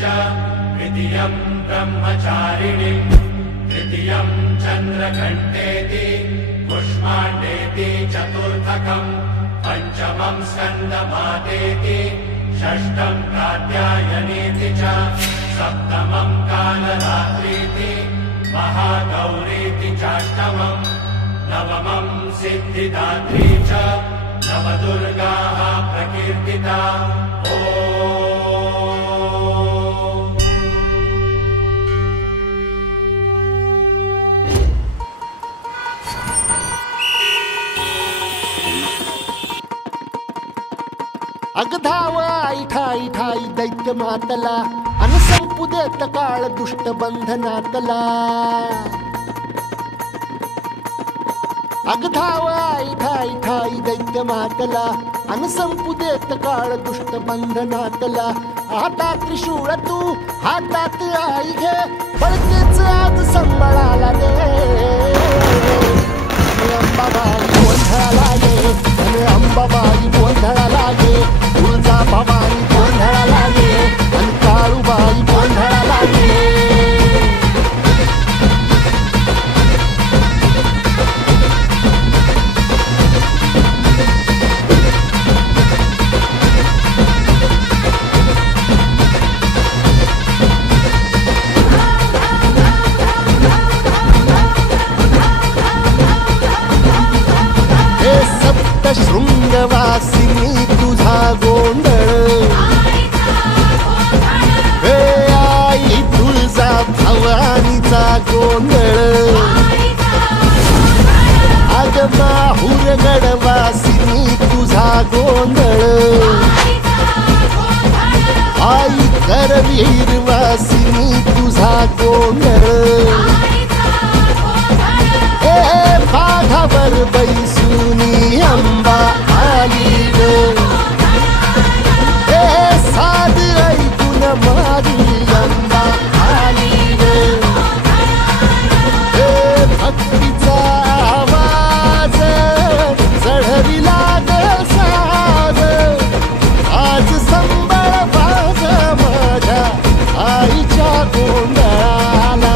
द्वितीयं ब्रह्मचारिणी तृतीयं चन्द्रघण्टेति कुष्माण्डेति चतुर्थकं पंचमं स्कन्दमातेति षष्ठं कात्यायनीति च सप्तमं कालरात्रीति महागौरीति चाष्टमं नवमं सिद्धिदात्री च नवदुर्गाः प्रकीर्तिता। अगधाव ठाई ठाई दैत्य मातला अन संपू देत काळ दुष्ट बंधनातला। अगधाव ठाई ठाई दैत्य मातला अन संपू देत काळ दुष्ट बंधनातला। हातात त्रिशूळ तू हातात आई घे बळतेच आज संबळाला दे। अंबाबाई गोंधळाला ये आणि अंबाबाई गोंधळाला ये तुळजा भवानी गोंधळाला ये आणि काळूबाई गोंधळाला ये। शृंगवासिनी तुझा गोंधळ हे आई तुळजा भवानीचा गोंधळ। अग माहूर गडवासिनी तुझा गोंधळ आई करवीर वासिनी तुझा गोंधळ। हे पाघावर बैसुनी अंबा आली ग हे साध ऐकून मारी अंबा आली ग। हे भक्तीचा आवाज चढविला ग साज आज संबळ वाज माझ्या आईच्या गोंधळाला।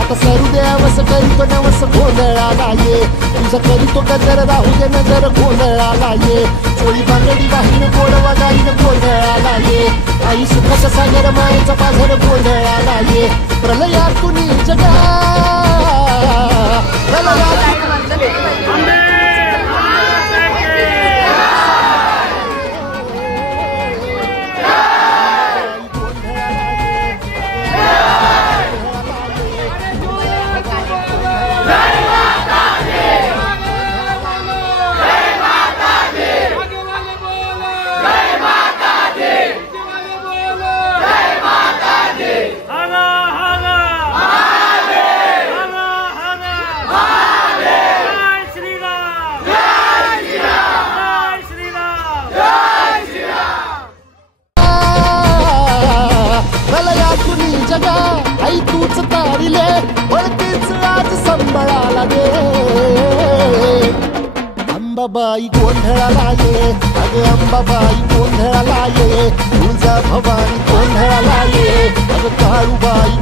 आता सरू देवस करीतो नवस गोंधळाला ये तुझं करीतो गजर राहू दे नजर गोंधळाला ये। चोळी बांगडी वाहीन गोडवा गाईन गोंधळाला ये आई सुखाचा सागर मायेचा पाझर गोंधळाला ये। प्रलयातून जगा आई तूच तारिले बळतीच आज संबळाला दे। अंबाबाई गोंधळाला ये अग अंबाबाई गोंधळाला ये तुळजा भवानी गोंधळाला ये अग काळूबाई